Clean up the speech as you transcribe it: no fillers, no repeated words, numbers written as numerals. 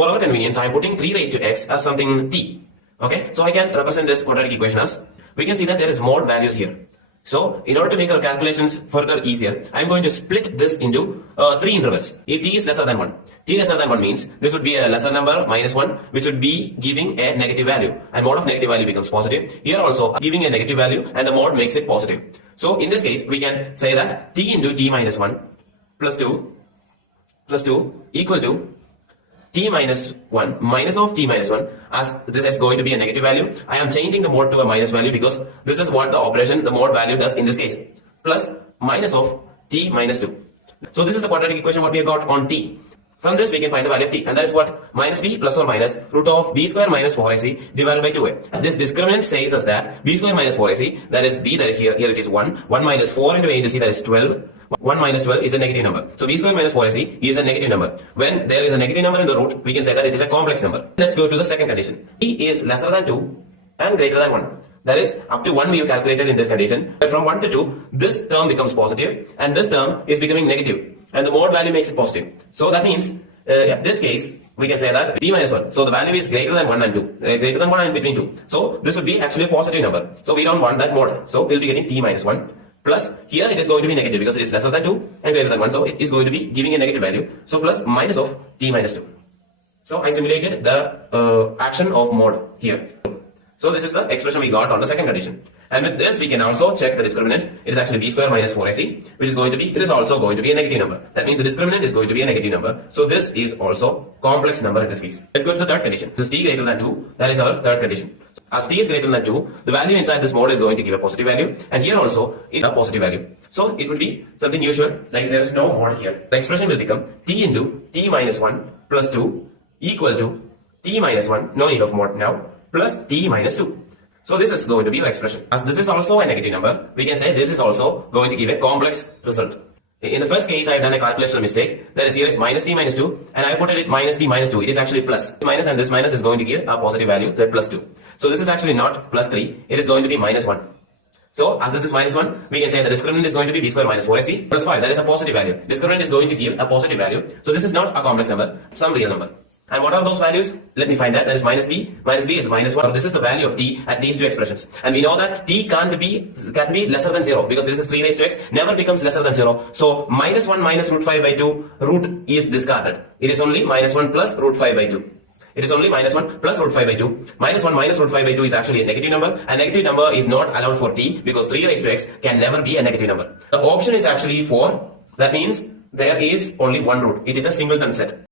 for our convenience, I am putting 3 raised to x as something t. Okay, so I can represent this quadratic equation as, we can see that there is mod values here. So in order to make our calculations further easier, I am going to split this into 3 intervals. If t is lesser than 1, t lesser than 1 means this would be a lesser number minus 1, which would be giving a negative value, and mod of negative value becomes positive. Here also giving a negative value and the mod makes it positive. So in this case, we can say that t into t minus 1 plus 2 equal to t minus 1 minus of t minus 1, as this is going to be a negative value. I am changing the mod to a minus value because this is what the operation, the mod value does in this case, plus minus of t minus 2. So this is the quadratic equation what we have got on t. From this we can find the value of t, and that is what, minus b plus or minus root of b square minus 4ac divided by 2a. This discriminant says us that b square minus 4ac, that is b, that is here it is 1 minus 4 into a into c, that is 12. 1 minus 12 is a negative number. So b square minus 4ac is a negative number. When there is a negative number in the root, we can say that it is a complex number. Let's go to the second condition. t is lesser than 2 and greater than 1. That is, up to 1 we have calculated in this condition. But from 1 to 2, this term becomes positive and this term is becoming negative. And the mod value makes it positive. So that means, in this case, we can say that t minus 1. So the value is greater than 1 and 2. Greater than 1 and between 2. So this would be actually a positive number. So we don't want that mod. So we'll be getting t minus 1. Plus, here it is going to be negative because it is lesser than 2 and greater than 1. So it is going to be giving a negative value. So plus minus of t minus 2. So I simulated the action of mod here. So this is the expression we got on the second condition. And with this we can also check the discriminant. It is actually b square minus 4ac, which is going to be, this is also going to be a negative number. That means the discriminant is going to be a negative number. So this is also complex number in this case. Let's go to the third condition. This is t greater than 2. That is our third condition. As t is greater than 2, the value inside this mod is going to give a positive value, and here also it a positive value. So it will be something usual, like there is no mod here. The expression will become t into t minus 1 plus 2 equal to t minus 1, no need of mod now, plus t minus 2. So this is going to be our expression. As this is also a negative number, we can say this is also going to give a complex result. In the first case, I have done a calculational mistake. That is, here is minus t minus 2, and I put it minus t minus 2. It is actually plus. Minus, and this minus is going to give a positive value, so plus 2. So this is actually not plus 3. It is going to be minus 1. So as this is minus 1, we can say the discriminant is going to be b square minus 4ac plus 5. That is a positive value. Discriminant is going to give a positive value. So this is not a complex number, some real number. And what are those values? Let me find that. That is minus b. Minus b is minus 1. So this is the value of t at these two expressions. And we know that t can be lesser than 0 because this is 3 raised to x, never becomes lesser than 0. So minus 1 minus root 5 by 2, root is discarded. It is only minus 1 plus root 5 by 2. It is only minus 1 plus root 5 by 2. Minus 1 minus root 5 by 2 is actually a negative number. A negative number is not allowed for t because 3 raised to x can never be a negative number. The option is actually 4. That means there is only one root. It is a singleton set.